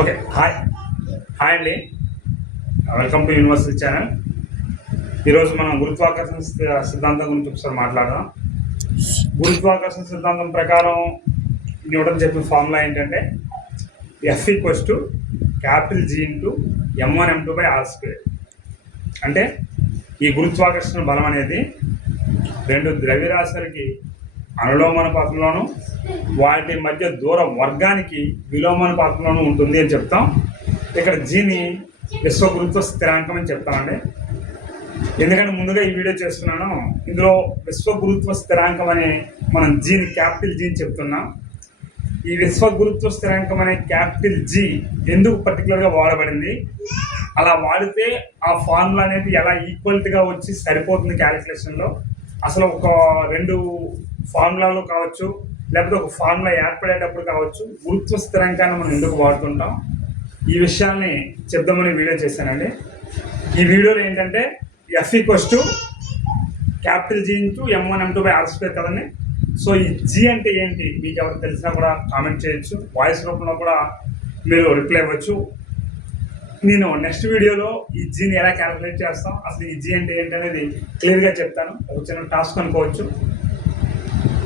Okay hi hi అండి, welcome to university channel. ఈరోజు మనం గురుత్వాకర్షణ సిద్ధాంతం గురించి ఒకసారి మాట్లాడదాం. గురుత్వాకర్షణ సిద్ధాంతం ప్రకారం న్యూటన్ చెప్పిన ఫార్ములా ఏంటంటే F=G(m1m2/r²). అంటే ఈ గురుత్వాకర్షణ బలం అనేది రెండు ద్రవ్యరాశులకి అనులోమానుపాతంలోను వాటి మధ్య దూర వర్గానికి విలోమానుపాతంలోనూ ఉంటుంది అని చెప్తాం. ఇక్కడ జీని విశ్వ గురుత్వ స్థిరాంకం అని చెప్తామండి. ఎందుకంటే ముందుగా ఈ వీడియో చేస్తున్నాను, ఇందులో విశ్వ గురుత్వ స్థిరాంకం అనే మనం జీని క్యాపిటల్ జీని చెప్తున్నాం. ఈ విశ్వ గురుత్వ స్థిరాంకం అనే క్యాపిటల్ జీ ఎందుకు పర్టికులర్గా వాడబడింది, అలా వాడితే ఆ ఫార్ములా అనేది ఎలా ఈక్వల్టీగా వచ్చి సరిపోతుంది క్యాలిక్యులేషన్లో, అసలు ఒక రెండు ఫార్ములాలు కావచ్చు లేకపోతే ఒక ఫార్ములా ఏర్పడేటప్పుడు కావచ్చు గురుత్వ స్థిరాంకాన్ని మనం ఎందుకు వాడుతుంటాం, ఈ విషయాల్ని చెప్దామని వీడియో చేశానండి. ఈ వీడియోలో ఏంటంటే F=G(m1m2/r²) కదండి. సో ఈ జీ అంటే ఏంటి మీకు ఎవరికి తెలిసినా కూడా కామెంట్ చేయొచ్చు, వాయిస్ రూపంలో కూడా మీరు రిప్లై ఇవ్వచ్చు. నేను నెక్స్ట్ వీడియోలో ఈ జీని ఎలా క్యాలిక్యులేట్ చేస్తాం, అసలు ఈ జీ అంటే ఏంటి అనేది క్లియర్గా చెప్తాను. ఒక చిన్న టాస్క్ అనుకోవచ్చు.